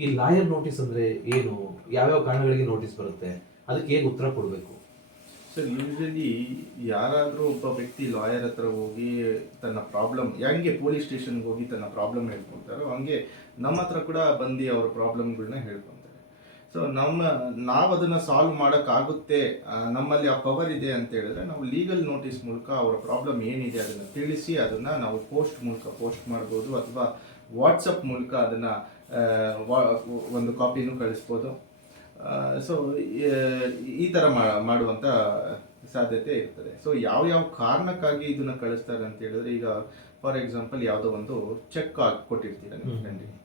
ಈ lawyer notice ಅಂದ್ರೆ ಏನು, ಯಾವ್ಯಾವ ಕಾರಣಗಳಿಗೆ ನೋಟಿಸ್ ಬರುತ್ತೆ, ಅದಕ್ಕೆ ಹೇಗೆ ಉತ್ತರ ಕೊಡಬೇಕು? ಸರ್, ಯೂಶಲಿ ಯಾರಾದರೂ ಒಬ್ಬ ವ್ಯಕ್ತಿ ಲಾಯರ್ ಹತ್ರ ಹೋಗಿ ತನ್ನ ಪ್ರಾಬ್ಲಮ್, ಹೆಂಗೆ ಪೊಲೀಸ್ ಸ್ಟೇಷನ್ಗೆ ಹೋಗಿ ತನ್ನ ಪ್ರಾಬ್ಲಮ್ ಹೇಳ್ಕೊಳ್ತಾರೋ ಹಂಗೆ ನಮ್ಮ ಹತ್ರ ಕೂಡ ಬಂದು ಅವ್ರ ಪ್ರಾಬ್ಲಮ್ಗಳನ್ನ ಹೇಳ್ಕೊತಾರೆ. ಸೊ ನಾವು ಅದನ್ನು ಸಾಲ್ವ್ ಮಾಡೋಕ್ಕಾಗುತ್ತೆ, ನಮ್ಮಲ್ಲಿ ಆ ಪವರ್ ಇದೆ ಅಂತ ಹೇಳಿದ್ರೆ ನಾವು ಲೀಗಲ್ ನೋಟಿಸ್ ಮೂಲಕ ಅವರ ಪ್ರಾಬ್ಲಮ್ ಏನಿದೆ ಅದನ್ನು ತಿಳಿಸಿ ಅದನ್ನು ನಾವು ಪೋಸ್ಟ್ ಮಾಡ್ಬೋದು, ಅಥವಾ ವಾಟ್ಸಪ್ ಮೂಲಕ ಅದನ್ನು ಒಂದು ಕಾಪಿನೂ ಕಳಿಸ್ಬೋದು. ಸೊ ಈ ಥರ ಮಾಡುವಂಥ ಸಾಧ್ಯತೆ ಇರ್ತದೆ. ಸೊ ಯಾವ ಕಾರಣಕ್ಕಾಗಿ ಇದನ್ನು ಕಳಿಸ್ತಾರೆ ಅಂತ ಹೇಳಿದ್ರೆ, ಈಗ ಫಾರ್ ಎಕ್ಸಾಂಪಲ್ ಯಾವುದೋ ಒಂದು ಚೆಕ್ ಕೊಟ್ಟಿರ್ತೀರ ನಿಮ್ಮ ಫ್ರೆಂಡಿಗೆ,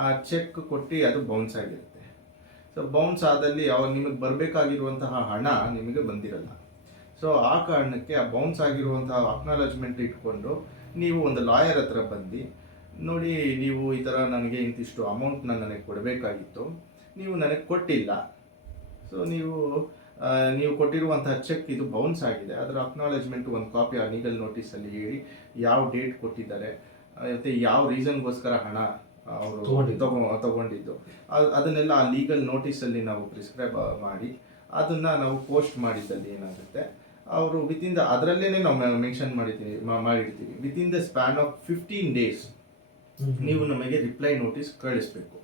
ಆ ಚೆಕ್ ಕೊಟ್ಟು ಅದು ಬೌನ್ಸ್ ಆಗಿರುತ್ತೆ. ಸೊ ಬೌನ್ಸ್ ಆದಲ್ಲಿ ನಿಮಗೆ ಬರಬೇಕಾಗಿರುವಂತಹ ಹಣ ನಿಮಗೆ ಬಂದಿರಲ್ಲ. ಸೊ ಆ ಕಾರಣಕ್ಕೆ ಆ ಬೌನ್ಸ್ ಆಗಿರುವಂತಹ ಅಕ್ನಾಲಜ್ಮೆಂಟ್ ಇಟ್ಕೊಂಡು ನೀವು ಒಂದು ಲಾಯರ್ ಹತ್ರ ಬಂದು, ನೋಡಿ ನೀವು ಈ ಥರ ನನಗೆ ಇಂತಿಷ್ಟು ಅಮೌಂಟ್ನ ನನಗೆ ಕೊಡಬೇಕಾಗಿತ್ತು, ನೀವು ನನಗೆ ಕೊಟ್ಟಿಲ್ಲ. ಸೊ ನೀವು ಕೊಟ್ಟಿರುವಂತಹ ಚೆಕ್ ಇದು ಬೌನ್ಸ್ ಆಗಿದೆ, ಅದರ ಅಕ್ನಾಲಜ್ಮೆಂಟ್ ಒಂದು ಕಾಪಿ ಆ ಲೀಗಲ್ ನೋಟಿಸಲ್ಲಿ ಹೇಳಿ, ಯಾವ ಡೇಟ್ ಕೊಟ್ಟಿದ್ದಾರೆ ಮತ್ತು ಯಾವ ರೀಸನ್ಗೋಸ್ಕರ ಹಣ ಅವರು ತಗೊಂಡಿದ್ದು ಅದನ್ನೆಲ್ಲ ಆ ಲೀಗಲ್ ನೋಟಿಸಲ್ಲಿ ನಾವು ಪ್ರಿಸ್ಕ್ರೈಬ್ ಮಾಡಿ ಅದನ್ನು ನಾವು ಪೋಸ್ಟ್ ಮಾಡಿದ್ದಲ್ಲಿ ಏನಾಗುತ್ತೆ, ಅವರು ಅದರಲ್ಲೇ ನಾವು ಮೆನ್ಷನ್ ಮಾಡಿರ್ತೀವಿ within the span of 15 days ನೀವು ನಮಗೆ ರಿಪ್ಲೈ ನೋಟಿಸ್ ಕಳಿಸ್ಬೇಕು.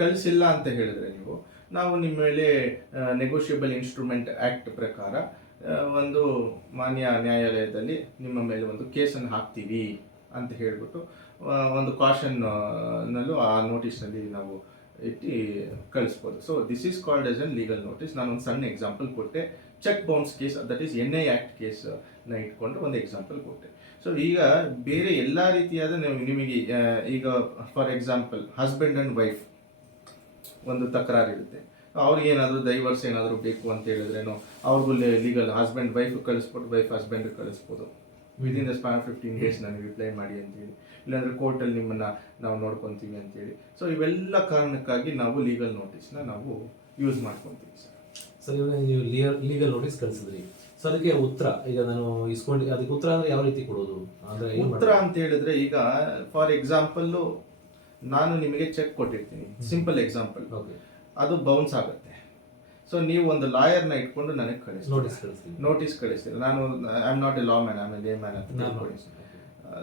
ಕಳಿಸಿಲ್ಲ ಅಂತ ಹೇಳಿದ್ರೆ ನಾವು ನಿಮ್ಮ ಮೇಲೆ ನೆಗೋಷಿಯಬಲ್ ಇನ್ಸ್ಟ್ರೂಮೆಂಟ್ ಆ್ಯಕ್ಟ್ ಪ್ರಕಾರ ಒಂದು ಮಾನ್ಯ ನ್ಯಾಯಾಲಯದಲ್ಲಿ ನಿಮ್ಮ ಮೇಲೆ ಒಂದು ಕೇಸನ್ನು ಹಾಕ್ತೀವಿ ಅಂತ ಹೇಳಿಬಿಟ್ಟು ಒಂದು ಕಾಷನ್ನಲ್ಲೂ ಆ ನೋಟಿಸ್ನಲ್ಲಿ ನಾವು ಇಟ್ಟು ಕಳಿಸ್ಬೋದು. So this is called as an legal notice. ನಾನೊಂದು ಸಣ್ಣ ಎಕ್ಸಾಂಪಲ್ ಕೊಟ್ಟೆ, check bounce case, that is NI act ಕೇಸ್ನ ಇಟ್ಕೊಂಡು ಒಂದು ಎಕ್ಸಾಂಪಲ್ ಕೊಟ್ಟೆ. ಸೊ ಈಗ ಬೇರೆ ಎಲ್ಲ ರೀತಿಯಾದ ನಿಮಗೆ ಈಗ for example husband and wife ಒಂದು ತಕರಾರಿರುತ್ತೆ, ಅವ್ರಿಗೆ ಏನಾದರೂ ಡೈವರ್ಸ್ ಏನಾದರೂ ಬೇಕು ಅಂತ ಹೇಳಿದ್ರೇನೋ ಅವ್ರಿಗೂ ಲೀಗಲ್ ಹಸ್ಬೆಂಡ್ ವೈಫ್ ಕಳಿಸ್ಬೋದು, ವೈಫ್ ಹಸ್ಬೆಂಡ್ ಕಳಿಸ್ಬೋದು within the span of 15 days ನನಗೆ ರಿಪ್ಲೈ ಮಾಡಿ ಅಂತೇಳಿ, ಇಲ್ಲಾಂದರೆ ಕೋರ್ಟಲ್ಲಿ ನಿಮ್ಮನ್ನು ನಾವು ನೋಡ್ಕೊತೀವಿ ಅಂತೇಳಿ. ಸೊ ಇವೆಲ್ಲ ಕಾರಣಕ್ಕಾಗಿ ನಾವು ಲೀಗಲ್ ನೋಟಿಸ್ನ ನಾವು ಯೂಸ್ ಮಾಡ್ಕೊತೀವಿ ಸರ್. ಸರ್, ಇವಾಗ ನೀವು ಲೀಗಲ್ ನೋಟಿಸ್ ಕಳಿಸಿದ್ರಿ, ಸೊ ಅದಕ್ಕೆ ಉತ್ತರ ಈಗ ನಾನು ಇಸ್ಕೊಂಡು, ಅದಕ್ಕೆ ಉತ್ತರ ಅಂದರೆ ಯಾವ ರೀತಿ ಕೊಡೋದು? ಅಂದರೆ ಉತ್ತರ ಅಂತ ಹೇಳಿದ್ರೆ, ಈಗ ಫಾರ್ ಎಕ್ಸಾಂಪಲ್ಲು ನಾನು ನಿಮಗೆ ಚೆಕ್ ಕೊಟ್ಟಿರ್ತೀನಿ, ಸಿಂಪಲ್ ಎಕ್ಸಾಂಪಲ್, ಅದು ಬೌನ್ಸ್ ಆಗುತ್ತೆ. ಸೊ ನೀವು ಒಂದು ಲಾಯರ್ನ ಇಟ್ಕೊಂಡು ನನಗೆ ನೋಟಿಸ್ ಕಳಿಸ್ತೀರಿ. ನಾನು I am not a law man, I am A ಲೇ ಮ್ಯಾನ್ ಅಂತ ತಿಳ್ಕೊಳ್ಳಿ.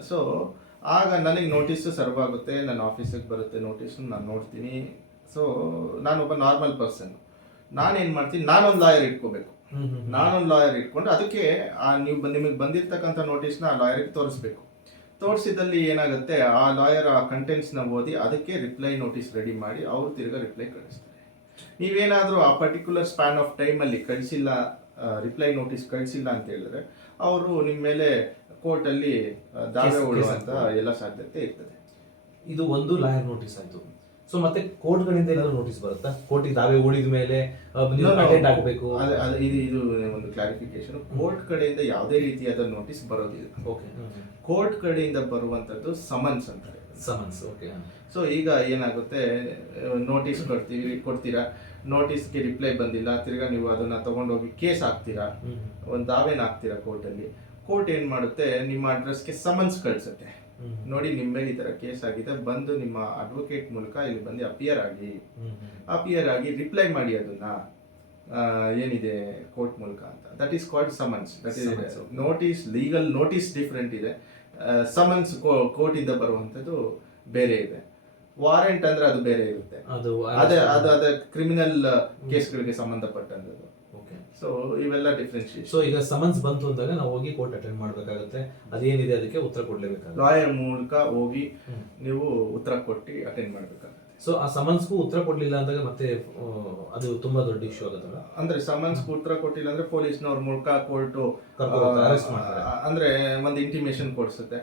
ಸೊ ಆಗ ನನಗೆ ನೋಟಿಸ್ ಸರ್ವ್ ಆಗುತ್ತೆ, ನನ್ನ ಆಫೀಸಿಗೆ ಬರುತ್ತೆ ನೋಟಿಸು, ನಾನು ನೋಡ್ತೀನಿ. ಸೊ ನಾನೊಬ್ಬ ನಾರ್ಮಲ್ ಪರ್ಸನ್, ನಾನೇನು ಮಾಡ್ತೀನಿ, ನಾನೊಂದು ಲಾಯರ್ ಇಟ್ಕೋಬೇಕು. ನಾನೊಂದು ಲಾಯರ್ ಇಟ್ಕೊಂಡು ಅದಕ್ಕೆ ನಿಮಗೆ ಬಂದಿರ್ತಕ್ಕಂಥ ನೋಟಿಸ್ನ ಆ ಲಾಯರ್ಗೆ ತೋರಿಸ್ಬೇಕು. ತೋರಿಸಿದಲ್ಲಿ ಏನಾಗುತ್ತೆ, ಆ ಲಾಯರ್ ಆ ಕಂಟೆಂಟ್ಸ್ನ ಓದಿ ಅದಕ್ಕೆ ರಿಪ್ಲೈ ನೋಟಿಸ್ ರೆಡಿ ಮಾಡಿ ಅವರು ತಿರ್ಗಾ ರಿಪ್ಲೈ ಕಳಿಸ್ತಾರೆ. ನೀವೇನಾದರೂ ಆ ಪರ್ಟಿಕ್ಯುಲರ್ ಸ್ಪ್ಯಾನ್ ಆಫ್ ಟೈಮಲ್ಲಿ ಕಳಿಸಿಲ್ಲ, ರಿಪ್ಲೈ ನೋಟಿಸ್ ಕಳಿಸಿಲ್ಲ ಅಂತ ಹೇಳಿದ್ರೆ ಅವರು ನಿಮ್ಮ ಮೇಲೆ ಕೋರ್ಟಲ್ಲಿ ದಾವೆ ಹೂಡುವಂಥ ಎಲ್ಲ ಸಾಧ್ಯತೆ ಇರ್ತದೆ. ಇದು ಒಂದು ಲಾಯರ್ ನೋಟಿಸ್ ಆಯಿತು. ಸೊ ಮತ್ತೆ ಕೋರ್ಟ್ಗಳಿಂದ ಏನಾದರೂ ನೋಟಿಸ್ ಬರುತ್ತಾ? ಕೋರ್ಟಿಗೆ ದಾವೆ ಹೂಡಿದ ಮೇಲೆ ಅಟೆಂಡ್ ಆಗಬೇಕು? ಇದು ಒಂದು ಕ್ಲಾರಿಫಿಕೇಶನ್. ಕೋರ್ಟ್ ಕಡೆಯಿಂದ ಯಾವುದೇ ರೀತಿಯಾದ ನೋಟಿಸ್ ಬರೋದಿಲ್ಲ. ಓಕೆ. ಕೋರ್ಟ್ ಕಡೆಯಿಂದ ಬರುವಂಥದ್ದು ಸಮನ್ಸ್ ಅಂತಾರೆ. Summons, okay. ಸೊ ಈಗ ಏನಾಗುತ್ತೆ, ನೋಟಿಸ್ ಕೊಡ್ತೀರಾ, ನೋಟಿಸ್ಗೆ ರಿಪ್ಲೈ ಬಂದಿಲ್ಲ, ತಿರ್ಗಾ ನೀವು ಅದನ್ನು ತೊಗೊಂಡೋಗಿ ಕೇಸ್ ಹಾಕ್ತೀರಾ, ಒಂದು ದಾವೆನ ಹಾಕ್ತೀರಾ ಕೋರ್ಟಲ್ಲಿ. ಕೋರ್ಟ್ ಏನು ಮಾಡುತ್ತೆ, ನಿಮ್ಮ ಅಡ್ರೆಸ್ಗೆ ಸಮನ್ಸ್ ಕಳಿಸುತ್ತೆ. ನೋಡಿ, ನಿಮ್ಮ ಮೇಲೆ ಈ ಥರ ಕೇಸ್ ಆಗಿದೆ, ಬಂದು ನಿಮ್ಮ ಅಡ್ವೊಕೇಟ್ ಮೂಲಕ ಇಲ್ಲಿ ಬಂದು ಅಪಿಯರ್ ಆಗಿ ರಿಪ್ಲೈ ಮಾಡಿ ಅದನ್ನ ಏನಿದೆ ಕೋರ್ಟ್ ಮೂಲಕ ಅಂತ. That is called summons. That is notice. Legal notice different ಇದೆ, ಸಮನ್ಸ್ ಕೋರ್ಟಿಂದ ಬರುವಂಥದ್ದು ಬೇರೆ ಇದೆ. ವಾರೆಂಟ್ ಅಂದ್ರೆ ಅದು ಬೇರೆ ಇರುತ್ತೆ, ಅದೇ ಕ್ರಿಮಿನಲ್ ಕೇಸ್ಗಳಿಗೆ ಸಂಬಂಧಪಟ್ಟಂಥದ್ದು. ಸೊ ಇವೆಲ್ಲ ಡಿಫ್ರೆನ್ಶಿಯೇಷನ್. ಸೊ ಈಗ ಸಮನ್ಸ್ ಬಂತು ಅಂದಾಗ ನಾವು ಹೋಗಿ ಕೋರ್ಟ್ ಅಟೆಂಡ್ ಮಾಡಬೇಕಾಗುತ್ತೆ, ಅದೇನಿದೆ ಅದಕ್ಕೆ ಉತ್ತರ ಕೊಡಲೇಬೇಕಾಗುತ್ತೆ. ಲಾಯರ್ ಮೂಲಕ ಹೋಗಿ ನೀವು ಉತ್ತರ ಕೊಟ್ಟು ಅಟೆಂಡ್ ಮಾಡಬೇಕಾಗುತ್ತೆ. ಸೊ ಆ ಸಮನ್ಸ್ಗೂ ಉತ್ತರ ಕೊಡ್ಲಿಲ್ಲ ಅಂದಾಗ ಮತ್ತೆ ಅದು ತುಂಬಾ ದೊಡ್ಡ ಇಶ್ಯೂ ಆಗುತ್ತಲ್ಲ. ಅಂದ್ರೆ ಸಮನ್ಸ್ಗೂ ಉತ್ತರ ಕೊಟ್ಟಿಲ್ಲ ಅಂದ್ರೆ ಪೊಲೀಸ್ನವ್ರ ಮೂಲಕ ಕೋರ್ಟು ಅಂದ್ರೆ ಒಂದು ಇಂಟಿಮೇಷನ್ ಕೊಡಿಸುತ್ತೆ.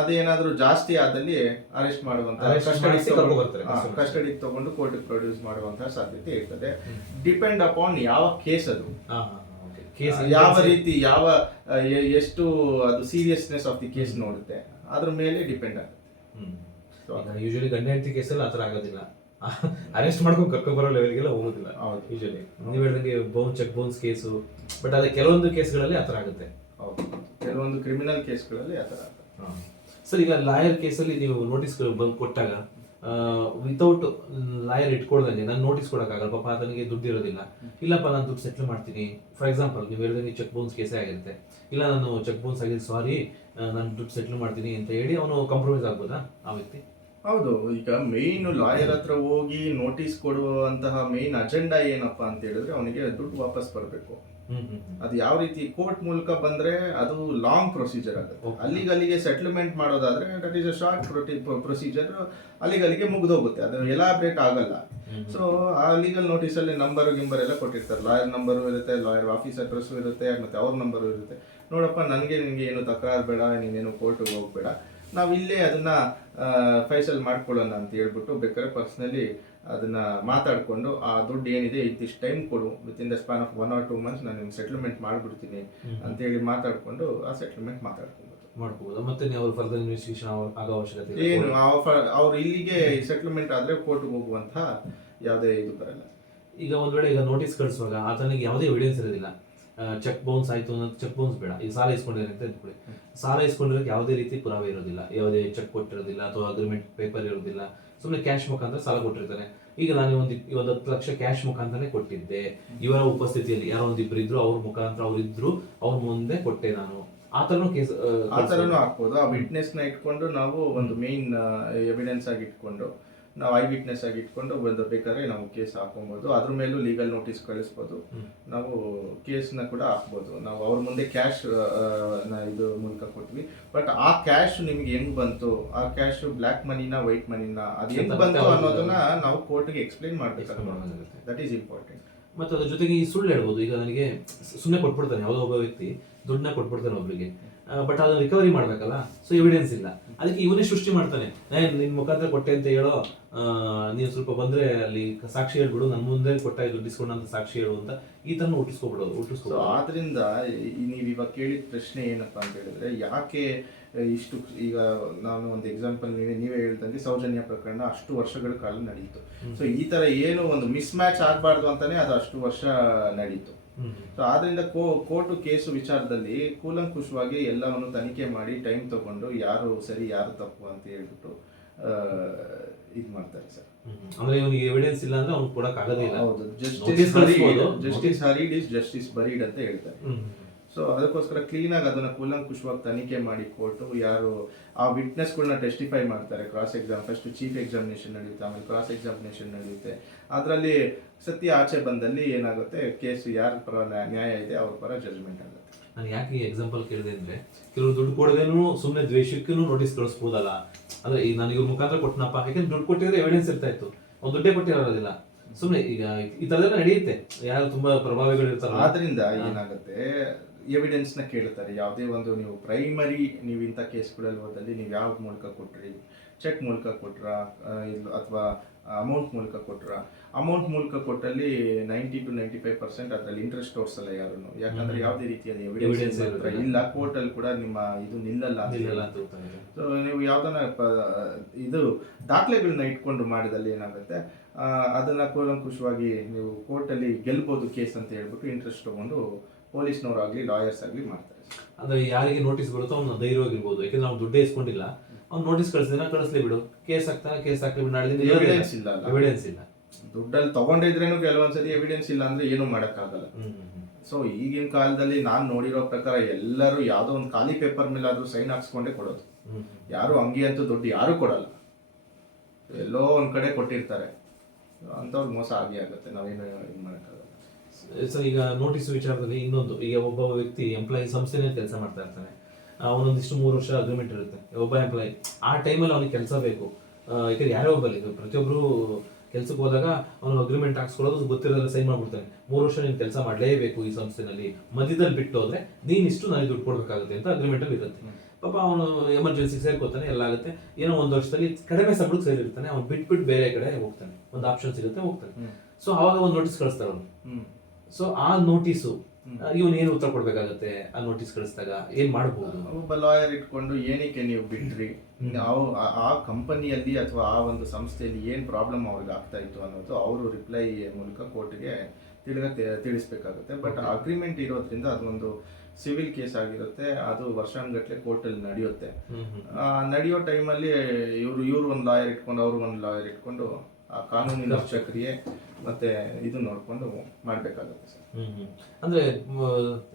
ಅದೇನಾದ್ರೂ ಜಾಸ್ತಿ ಆದಲ್ಲಿ ಅರೆಸ್ಟ್ ಮಾಡುವಂತ, ಕಸ್ಟಡಿಗೆ ತಗೊಂಡು ಕೋರ್ಟ್ ಪ್ರೊಡ್ಯೂಸ್ ಮಾಡುವಂತಹ ಸಾಧ್ಯತೆ ಇರ್ತದೆ. ಡಿಪೆಂಡ್ ಅಪಾನ್ ಯಾವ ಕೇಸ್ ಅದು, ಯಾವ ರೀತಿ, ಎಷ್ಟು ಅದು ಸೀರಿಯಸ್ನೆಸ್ ಆಫ್ ದಿ ಕೇಸ್ ನೋಡುತ್ತೆ, ಅದ್ರ ಮೇಲೆ ಡಿಪೆಂಡ್ ಆಗುತ್ತೆ. ಯೂಶಲಿ ಗಂಡ ಹೆಂಡತಿ ಕೇಸಲ್ಲಿ ಆ ಥರ ಆಗೋದಿಲ್ಲ, ಅರೆಸ್ಟ್ ಮಾಡ್ಕೊಂಡು ಕರ್ಕೊಂಡು ಬರೋ ಲೆವೆಲ್ಗೆಲ್ಲ ಹೋಗೋದಿಲ್ಲ ಯೂಶಲಿ. ನೀವು ಹೇಳಿದಂಗೆ ಚೆಕ್ ಬೌನ್ಸ್ ಕೇಸು, ಬಟ್ ಅದೇ ಕೆಲವೊಂದು ಕೇಸ್ಗಳಲ್ಲಿ ಆ ಥರ ಆಗುತ್ತೆ. ಹೌದು, ಕೆಲವೊಂದು ಕ್ರಿಮಿನಲ್ ಕೇಸ್ಗಳಲ್ಲಿ ಆ ಥರ ಆಗುತ್ತೆ. ಸರ್, ಈಗ ಲಾಯರ್ ಕೇಸಲ್ಲಿ ನೀವು ನೋಟಿಸ್ ಕೊಟ್ಟಾಗ ವಿತೌಟ್ ಲಾಯರ್ ಇಟ್ಕೊಳ್ದಂಗೆ ನಾನು ನೋಟಿಸ್ ಕೊಡೋಕ್ಕಾಗಲ್ಲ, ಪಾಪ ಆತನಿಗೆ ದುಡ್ಡು ಇರೋದಿಲ್ಲ, ಇಲ್ಲಪ್ಪ ನಾನು ದುಡ್ಡು ಸೆಟ್ಲ್ ಮಾಡ್ತೀನಿ. ಫಾರ್ ಎಕ್ಸಾಂಪಲ್ ನೀವು ಹೇಳಿದಂಗೆ ಚೆಕ್ ಬೌನ್ಸ್ ಕೇಸೇ ಆಗಿರುತ್ತೆ, ಇಲ್ಲ ನಾನು ಚೆಕ್ ಬೌನ್ಸ್ ಆಗಿದೆ ಸಾರಿ ನಾನು ದುಡ್ಡು ಸೆಟ್ಲ್ ಮಾಡ್ತೀನಿ ಅಂತ ಹೇಳಿ ಅವನು ಕಾಂಪ್ರಮೈಸ್ ಆಗ್ಬೋದಾ ಆ ವ್ಯಕ್ತಿ? ಹೌದು. ಈಗ ಮೇನ್ ಲಾಯರ್ ಹತ್ರ ಹೋಗಿ ನೋಟಿಸ್ ಕೊಡುವಂತಹ ಮೇನ್ ಅಜೆಂಡಾ ಏನಪ್ಪಾ ಅಂತ ಹೇಳಿದ್ರೆ ಅವನಿಗೆ ದುಡ್ಡು ವಾಪಸ್ ಬರಬೇಕು. ಅದು ಯಾವ ರೀತಿ ಕೋರ್ಟ್ ಮೂಲಕ ಬಂದ್ರೆ ಅದು ಲಾಂಗ್ ಪ್ರೊಸೀಜರ್ ಆಗುತ್ತೆ. ಅಲ್ಲಿಗೆ ಸೆಟ್ಲ್ಮೆಂಟ್ ಮಾಡೋದಾದ್ರೆ that is a short procedure, ಅಲ್ಲಿಗೆ ಮುಗ್ದೋಗುತ್ತೆ, ಅದು ಎಲಾಬ್ರೇಟ್ ಆಗಲ್ಲ. ಸೊ ಆ ಲೀಗಲ್ ನೋಟಿಸ್ ಅಲ್ಲಿ ನಂಬರ್ ಗಿಂಬರ್ ಎಲ್ಲ ಕೊಟ್ಟಿರ್ತಾರೆ, ಲಾಯರ್ ನಂಬರು ಇರುತ್ತೆ, ಲಾಯರ್ ಆಫೀಸ್ ಅಡ್ರೆಸ್ ಇರುತ್ತೆ, ಮತ್ತೆ ಅವ್ರ ನಂಬರು ಇರುತ್ತೆ. ನೋಡಪ್ಪ ನನಗೆ ನಿನಗೆ ಏನು ತಕರಾರು ಬೇಡ, ನೀನೇನು ಕೋರ್ಟ್ಗೆ ಹೋಗ್ಬೇಡ, ನಾವು ಇಲ್ಲೇ ಅದನ್ನ ಫೈಸಲ್ ಮಾಡ್ಕೊಳ್ಳೋಣ ಅಂತ ಹೇಳ್ಬಿಟ್ಟು ಬೇಕಾದ್ರೆ ಪರ್ಸ್ನಲಿ ಅದನ್ನ ಮಾತಾಡ್ಕೊಂಡು ಆ ದುಡ್ಡು ಏನಿದೆ ಇದಿಷ್ಟು ಟೈಮ್ ಕೊಡು, with in the span of 1 or 2 months ನಾನು ನಿಮ್ಗೆ ಸೆಟ್ಲ್ಮೆಂಟ್ ಮಾಡ್ಬಿಡ್ತೀನಿ ಅಂತ ಹೇಳಿ ಮಾತಾಡ್ಕೊಂಡು ಆ ಸೆಟ್ಲ್ಮೆಂಟ್ ಮಾಡ್ಕೋಬಹುದು. ಮತ್ತೆ ನೀವು ಅವ್ರ ಫರ್ದರ್ ಇನ್ವೆಸ್ಟಿಗೇಷನ್ ಆಗೋ ಅವಶ್ಯಕತೆ ಏನು, ಅವ್ರು ಇಲ್ಲಿಗೆ ಸೆಟ್ಲ್ಮೆಂಟ್ ಆದ್ರೆ ಕೋರ್ಟ್ಗೆ ಹೋಗುವಂತ ಯಾವುದೇ ಇದು ಬರಲ್ಲ. ಈಗ ಒಂದ್ ವೇಳೆ ಈಗ ನೋಟಿಸ್ ಕಳಿಸುವಾಗ ಆತನಿಗೆ ಯಾವುದೇ ಎವಿಡೆನ್ಸ್ ಇರೋದಿಲ್ಲ, ಚೆಕ್ ಬೌನ್ಸ್ ಆಯ್ತು ಅನ್ನೋದು, ಚೆಕ್ ಬೌನ್ಸ್ ಬೇಡ, ಈಗ ಸಾಲ ಇಸ್ಕೊಂಡಿದ್ದಾರೆ ಅಂತ ಇಟ್ಕೊಳ್ಳಿ, ಸಾಲ ಇಸ್ಕೊಂಡಿರೋಕೆ ಯಾವುದೇ ರೀತಿ ಪುರಾವೆ ಇರೋದಿಲ್ಲ, ಯಾವುದೇ ಚೆಕ್ ಕೊಟ್ಟಿರೋದಿಲ್ಲ ಅಥವಾ ಅಗ್ರಿಮೆಂಟ್ ಪೇಪರ್ ಇರೋದಿಲ್ಲ, ಸುಮ್ಮನೆ ಕ್ಯಾಶ್ ಮುಖಾಂತರ ಸಾಲ ಕೊಟ್ಟಿರ್ತಾನೆ. ಈಗ ನಾನು ಒಂದು 10 ಲಕ್ಷ ಕ್ಯಾಶ್ ಮುಖಾಂತರನೇ ಕೊಟ್ಟಿದ್ದೆ, ಇವರ ಉಪಸ್ಥಿತಿಯಲ್ಲಿ ಯಾರೋ ಒಂದಿಬ್ರು ಇದ್ರು, ಅವ್ರ ಮುಖಾಂತರ ಅವ್ರ ಮುಂದೆ ಕೊಟ್ಟೆ ನಾನು, ಆ ಥರನೂ ಹಾಕ್ಬೋದು. ಆ ವಿಟ್ನೆಸ್ ನ ಇಟ್ಕೊಂಡು ನಾವು ಒಂದು ಮೇನ್ ಎವಿಡೆನ್ಸ್ ಆಗಿ ಇಟ್ಕೊಂಡು ನಾವು ಐ ವಿಟ್ನೆಸ್ ಆಗಿ ಇಟ್ಕೊಂಡು ಬೇಕಾದ್ರೆ ನಾವು ಕೇಸ್ ಹಾಕೊಬಹುದು, ಅದ್ರ ಮೇಲೂ ಲೀಗಲ್ ನೋಟಿಸ್ ಕಳಿಸ್ಬೋದು, ನಾವು ಕೇಸ್ನ ಕೂಡ ಹಾಕ್ಬೋದು. ನಾವು ಅವ್ರ ಮುಂದೆ ಕ್ಯಾಶ್ ಇದು ಮೂಲಕ ಕೊಟ್ವಿ, ಬಟ್ ಆ ಕ್ಯಾಶ್ ನಿಮ್ಗೆ ಹೆಂಗ್ ಬಂತು, ಆ ಕ್ಯಾಶ್ ಬ್ಲ್ಯಾಕ್ ಮನಿನ ವೈಟ್ ಮನಿನ ಅದು ಹೆಂಗ್ ಬಂತು ಅನ್ನೋದನ್ನ ನಾವು ಕೋರ್ಟ್ಗೆ ಎಕ್ಸ್ಪ್ಲೈನ್ ಮಾಡ್ಬೇಕಾಗುತ್ತೆ. That is important. ಮತ್ತೆ ಅದ್ರ ಜೊತೆಗೆ ಈ ಸುಳ್ಳು ಹೇಳ್ಬೋದು. ಈಗ ನನಗೆ ಸುಮ್ಮನೆ ಕೊಟ್ಬಿಡ್ತಾನೆ ಯಾವುದೋ ಒಬ್ಬ ವ್ಯಕ್ತಿ, ದುಡ್ಡನ್ನ ಕೊಟ್ಬಿಡ್ತಾನೆ ಒಬ್ರಿಗೆ, ಬಟ್ ಅದನ್ನ ರಿಕವರಿ ಮಾಡ್ಬೇಕಲ್ಲ, ಸೊ ಎವಿಡೆನ್ಸ್ ಇಲ್ಲ, ಅದಕ್ಕೆ ಇವನೇ ಸೃಷ್ಟಿ ಮಾಡ್ತಾನೆ, ನಿನ್ ಮುಖಾಂತರ ಕೊಟ್ಟೆ ಅಂತ ಹೇಳೋ, ನೀನು ಸ್ವಲ್ಪ ಬಂದ್ರೆ ಅಲ್ಲಿ ಸಾಕ್ಷಿ ಹೇಳ್ಬಿಡು, ನನ್ನ ಮುಂದೆ ಕೊಟ್ಟಾಗ ದುಡ್ಡಿಸ್ಕೊಂಡು ಅಂತ ಸಾಕ್ಷಿ ಹೇಳು ಅಂತ ಈ ತರ ಹುಟ್ಟಿಸ್ಕೊಬಿಡೋದು. ಆದ್ರಿಂದ ನೀವು ಇವಾಗ ಕೇಳಿದ ಪ್ರಶ್ನೆ ಏನಪ್ಪಾ ಅಂತ ಹೇಳಿದ್ರೆ, ಯಾಕೆ ಇಷ್ಟು, ಈಗ ನಾನು ಒಂದು ಎಕ್ಸಾಂಪಲ್ ನೀವೇ ಹೇಳ್ದಂಗೆ ಸೌಜನ್ಯ ಪ್ರಕರಣ ಅಷ್ಟು ವರ್ಷಗಳ ಕಾಲ ನಡೀತು. ಸೊ ಈ ತರ ಏನು ಒಂದು ಮಿಸ್ ಮ್ಯಾಚ್ ಆಗ್ಬಾರ್ದು ಅಂತಾನೆ ಅದು ಅಷ್ಟು ವರ್ಷ ನಡೀತು. ಸೊ ಆದ್ರಿಂದ ಕೋರ್ಟು ಕೇಸು ವಿಚಾರದಲ್ಲಿ ಕೂಲಂಕುಷವಾಗಿ ಎಲ್ಲವನ್ನು ತನಿಖೆ ಮಾಡಿ ಟೈಮ್ ತಗೊಂಡು ಯಾರು ಸರಿ ಯಾರು ತಪ್ಪು ಅಂತ ಹೇಳ್ಬಿಟ್ಟು ಇದು ಮಾಡ್ತಾರೆ ಸರ್. ಅಂದ್ರೆ ಇವನಿಗೆ ಎವಿಡೆನ್ಸ್ ಇಲ್ಲ ಅಂದ್ರೆ ಅವ್ನು ಕೊಡಕ್ ಆಗೋದೇ ಇಲ್ಲ. ಹೌದು, ಜಸ್ಟಿಸ್ ಹರಿಡ್ ಇಸ್ ಜಸ್ಟಿಸ್ ಬರೀಡ್ ಅಂತ ಹೇಳ್ತಾರೆ. ಸೊ ಅದಕ್ಕೋಸ್ಕರ ಕ್ಲೀನ್ ಆಗಿ ಅದನ್ನ ಕೂಲಂಕುಷವಾಗಿ ತನಿಖೆ ಮಾಡಿ ಕೋರ್ಟು ಯಾರು ಆ ವಿಟ್ನೆಸ್ಗಳನ್ನ ಟೆಸ್ಟಿಫೈ ಮಾಡ್ತಾರೆ, cross exam, first chief examination ನಡೆಯುತ್ತೆ, ಆಮೇಲೆ ಕ್ರಾಸ್ ಎಕ್ಸಾಮಿನೇಷನ್ ನಡೆಯುತ್ತೆ. ಅದರಲ್ಲಿ ಸತ್ಯ ಆಚೆ ಬಂದಲ್ಲಿ ಏನಾಗುತ್ತೆ, ಕೇಸ್ ಯಾರ ಪರ ನ್ಯಾಯ ಇದೆ ಅವ್ರ ಪರ ಜಜ್ಮೆಂಟ್ ಆಗುತ್ತೆ. ನಾನು ಯಾಕೆ ಈ ಎಕ್ಸಾಂಪಲ್ ಕೇಳಿದೆ ಅಂದ್ರೆ, ಕೆಲವರು ದುಡ್ಡು ಕೊಡದೇನು ಸುಮ್ಮನೆ ದ್ವೇಷಕ್ಕೂ ನೋಟಿಸ್ ಕಳಿಸ್ಬೋದಲ್ಲ, ಅಂದ್ರೆ ಈಗ ನಾನು ಇವ್ರ ಮುಖಾಂತರ ಕೊಟ್ಟನಪ್ಪ, ಯಾಕಂದ್ರೆ ದುಡ್ಡು ಕೊಟ್ಟಿದ್ರೆ ಎವಿಡೆನ್ಸ್ ಇರ್ತಾ ಇತ್ತು, ಅವ್ನು ದುಡ್ಡೇ ಕೊಟ್ಟಿರೋದಿಲ್ಲ, ಸುಮ್ಮನೆ ಈಗ ಈ ತರದೆಲ್ಲ ನಡೆಯುತ್ತೆ, ಯಾರು ತುಂಬಾ ಪ್ರಭಾವಿಗಳು ಇರ್ತಾರೆ. ಆದ್ರಿಂದ ಏನಾಗುತ್ತೆ, ಎವಿಡೆನ್ಸ್ ನ ಕೇಳ್ತಾರೆ. ಯಾವುದೇ ಒಂದು ನೀವು ಪ್ರೈಮರಿ ನೀವು ಇಂಥ ಕೇಸ್ಗಳಲ್ಲಿ ಹೋದಲ್ಲಿ ನೀವು ಯಾವ ಮೂಲಕ ಕೊಟ್ರಿ, ಚೆಕ್ ಮೂಲಕ ಕೊಟ್ರ ಅಥವಾ ಅಮೌಂಟ್ ಮೂಲಕ ಕೊಟ್ರ, ಅಮೌಂಟ್ ಮೂಲಕ ಕೊಟ್ಟಲ್ಲಿ 90 to 95% ಅದರಲ್ಲಿ ಇಂಟ್ರೆಸ್ಟ್ ತೋರಿಸಲ್ಲ ಯಾರನ್ನು, ಯಾಕಂದ್ರೆ ಯಾವುದೇ ರೀತಿಯಲ್ಲಿ ಎವಿಡೆನ್ಸ್ ಇಲ್ಲ, ಕೋರ್ಟ್ ಅಲ್ಲಿ ಕೂಡ ನಿಮ್ಮ ಇದು ನಿಲ್ಲಲ್ಲ. ಸೊ ನೀವು ಯಾವ್ದನ್ನ ಇದು ದಾಖಲೆಗಳನ್ನ ಇಟ್ಕೊಂಡು ಮಾಡಿದಲ್ಲಿ ಏನಾಗುತ್ತೆ, ಅದನ್ನ ಕೂಲಂಕುಷವಾಗಿ ನೀವು ಕೋರ್ಟ್ ಅಲ್ಲಿ ಗೆಲ್ಬಹುದು ಕೇಸ್ ಅಂತ ಹೇಳ್ಬಿಟ್ಟು ಇಂಟ್ರೆಸ್ಟ್ ತಗೊಂಡು ಪೊಲೀಸ್ನವರಾಗ್ಲಿ ಲಾಯರ್ಸ್ ಆಗ್ಲಿ ಮಾಡ್ತಾರೆ. ಅಂದ್ರೆ ಯಾರಿಗೆ ನೋಟಿಸ್ ಬರುತ್ತೋ ಅವ್ನು ಧೈರ್ಯವಾಗಿರ್ಬೋದು, ಯಾಕಂದ್ರೆ ನಾವು ದುಡ್ಡೇ ಇಸ್ಕೊಂಡಿಲ್ಲ, ಅವ್ನು ನೋಟಿಸ್ ಕಳಿಸ್ಲಿ ಬಿಡು, ಕೇಸ್ ಹಾಕ್ಲಿ ಬಿಡು, ನಾಳೆ ಎವಿಡೆನ್ಸ್ ಇಲ್ಲ. ದುಡ್ಡಲ್ಲಿ ತಗೊಂಡಿದ್ರೇನು ಕೆಲವೊಂದ್ಸತಿ ಎವಿಡೆನ್ಸ್ ಇಲ್ಲ ಅಂದ್ರೆ ಏನು ಮಾಡಕ್ಕಾಗಲ್ಲ. ಸೊ ಈಗಿನ ಕಾಲದಲ್ಲಿ ನಾನ್ ನೋಡಿರೋ ಪ್ರಕಾರ ಎಲ್ಲರೂ ಯಾವ್ದೋ ಒಂದು ಖಾಲಿ ಪೇಪರ್ ಮೇಲೆ ಆದ್ರೂ ಸೈನ್ ಹಾಕ್ಸ್ಕೊಂಡೇ ಕೊಡೋದು, ಯಾರು ಹಂಗೆ ಅಂತೂ ದುಡ್ಡು ಯಾರು ಕೊಡಲ್ಲ, ಎಲ್ಲೋ ಒಂದ್ ಕಡೆ ಕೊಟ್ಟಿರ್ತಾರೆ, ಅಂತವ್ರು ಮೋಸ ಆಗುತ್ತೆ, ನಾವೇನು ಇದು ಮಾಡಕ್ಕಾಗಲ್ಲ. ಸರ್, ಈಗ ನೋಟಿಸ್ ವಿಚಾರದಲ್ಲಿ ಇನ್ನೊಂದು, ಈಗ ಒಬ್ಬ ವ್ಯಕ್ತಿ ಎಂಪ್ಲಾಯಿ ಸಂಸ್ಥೆನೇ ಕೆಲಸ ಮಾಡ್ತಾ ಇರ್ತಾನೆ, ಅವನೊಂದಿಷ್ಟು 3 ವರ್ಷ ಅಗ್ರಿಮೆಂಟ್ ಇರುತ್ತೆ, ಒಬ್ಬ ಎಂಪ್ಲಾಯಿ ಆ ಟೈಮಲ್ಲಿ ಅವನಿಗೆ ಕೆಲಸ ಬೇಕು, ಯಾಕಂದ್ರೆ ಯಾರೋ ಒಬ್ಬಲ್ಲಿ ಪ್ರತಿಯೊಬ್ರು ಕೆಲ್ಸಕ್ಕೆ ಹೋದಾಗ ಅವನು ಅಗ್ರಿಮೆಂಟ್ ಹಾಕ್ಸ್ಕೊಳ್ಳೋದು ಗೊತ್ತಿರೋದ್ರೆ ಸೈನ್ ಮಾಡ್ಬಿಡ್ತಾನೆ, 3 ವರ್ಷ ನೀನು ಕೆಲಸ ಮಾಡಲೇಬೇಕು ಈ ಸಂಸ್ಥೆನಲ್ಲಿ, ಮಧ್ಯದಲ್ಲಿ ಬಿಟ್ಟು ಹೋದ್ರೆ ನೀನಿಷ್ಟು ನನಗೆ ದುಡ್ಡು ಕೊಡ್ಬೇಕಾಗುತ್ತೆ ಅಂತ ಅಗ್ರಿಮೆಂಟ್ ಅಲ್ಲಿ ಇರುತ್ತೆ. ಪಾಪ ಅವನು ಎಮರ್ಜೆನ್ಸಿ ಸೇರ್ಕೋತಾನೆ, ಎಲ್ಲ ಆಗುತ್ತೆ, ಏನೋ 1 ವರ್ಷದಲ್ಲಿ ಕಡಿಮೆ ಸಂಬಳಕ್ಕೆ ಸೇರಿರ್ತಾನೆ, ಅವ್ನು ಬಿಟ್ಬಿಟ್ಟು ಬೇರೆ ಕಡೆ ಹೋಗ್ತಾನೆ, ಒಂದು ಆಪ್ಷನ್ ಸಿಗುತ್ತೆ ಹೋಗ್ತಾನೆ. ಸೊ ಅವಾಗ ಒಂದು ನೋಟಿಸ್ ಕಳಿಸ್ತಾರೆ ಅವನು. ಸೊ ಆ ನೋಟಿಸು ಇವನು ಏನು ಉತ್ತರ ಕೊಡ್ಬೇಕಾಗತ್ತೆ, ಆ ನೋಟಿಸ್ ಕಳಿಸಿದಾಗ ಏನ್ ಮಾಡಬಹುದು? ಒಬ್ಬ ಲಾಯರ್ ಇಟ್ಕೊಂಡು ಏನಕ್ಕೆ ನೀವು ಬಿಟ್ರಿ, ಆ ಕಂಪನಿಯಲ್ಲಿ ಅಥವಾ ಆ ಒಂದು ಸಂಸ್ಥೆಯಲ್ಲಿ ಏನ್ ಪ್ರಾಬ್ಲಮ್ ಅವ್ರಿಗೆ ಆಗ್ತಾ ಇತ್ತು ಅನ್ನೋದು ಅವರು ರಿಪ್ಲೈ ಮೂಲಕ ಕೋರ್ಟ್ಗೆ ತಿಳಿಸ್ಬೇಕಾಗುತ್ತೆ. ಬಟ್ ಅಗ್ರಿಮೆಂಟ್ ಇರೋದ್ರಿಂದ ಅದೊಂದು ಸಿವಿಲ್ ಕೇಸ್ ಆಗಿರುತ್ತೆ, ಅದು ವರ್ಷಾನುಗಟ್ಲೆ ಕೋರ್ಟಲ್ಲಿ ನಡೆಯುತ್ತೆ. ಹ್ಮ್ ಹ್ಮ್ ನಡೆಯೋ ಟೈಮಲ್ಲಿ ಇವ್ರು ಒಂದು ಲಾಯರ್ ಇಟ್ಕೊಂಡು ಅವರು ಒಂದು ಲಾಯರ್ ಇಟ್ಕೊಂಡು ಆ ಕಾನೂನಿನ ಪ್ರಕ್ರಿಯೆ ಮತ್ತೆ ಇದು ನೋಡ್ಕೊಂಡು ಮಾಡ್ಬೇಕಾಗುತ್ತೆ ಸರ್. ಅಂದ್ರೆ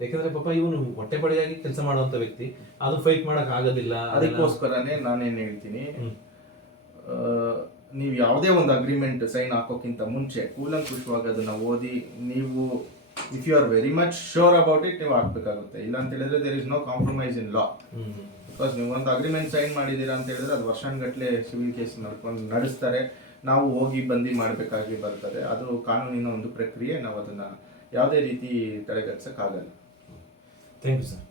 ಯಾಕಂದ್ರೆ ಪಾಪ ಇವನು ಹೊಟ್ಟೆಪಡೆಯಾಗಿ ಕೆಲಸ ಮಾಡುವಂತ ವ್ಯಕ್ತಿ, ಅದು ಫೈಟ್ ಮಾಡಕ್ ಆಗೋದಿಲ್ಲ. ಅದಕ್ಕೋಸ್ಕರನೇ ನಾನೇನ್ ಹೇಳ್ತೀನಿ, ನೀವು ಯಾವುದೇ ಒಂದು ಅಗ್ರಿಮೆಂಟ್ ಸೈನ್ ಹಾಕೋಕ್ಕಿಂತ ಮುಂಚೆ ಕೂಲಂಕುಷವಾಗಿ ಅದನ್ನ ಓದಿ, ನೀವು if you are very much sure about it ನೀವು ಹಾಕ್ಬೇಕಾಗುತ್ತೆ. ಇಲ್ಲ ಅಂತ ಹೇಳಿದ್ರೆ there is no compromise in law. Because ನೀವು ಒಂದು ಅಗ್ರಿಮೆಂಟ್ ಸೈನ್ ಮಾಡಿದ್ದೀರಾ ಅಂತ ಹೇಳಿದ್ರೆ ಅದು ವರ್ಷಾನುಗಟ್ಲೆ ಸಿವಿಲ್ ಕೇಸ್ ನಡೆಸ್ತಾರೆ, ನಾವು ಹೋಗಿ ಬಂದು ಮಾಡಬೇಕಾಗಿ ಬರ್ತದೆ. ಅದು ಕಾನೂನಿನ ಒಂದು ಪ್ರಕ್ರಿಯೆ, ನಾವು ಅದನ್ನ ಯಾವುದೇ ರೀತಿ ತಡೆಗಟ್ಟಕ್ಕಾಗಲ್ಲ. Thank you sir.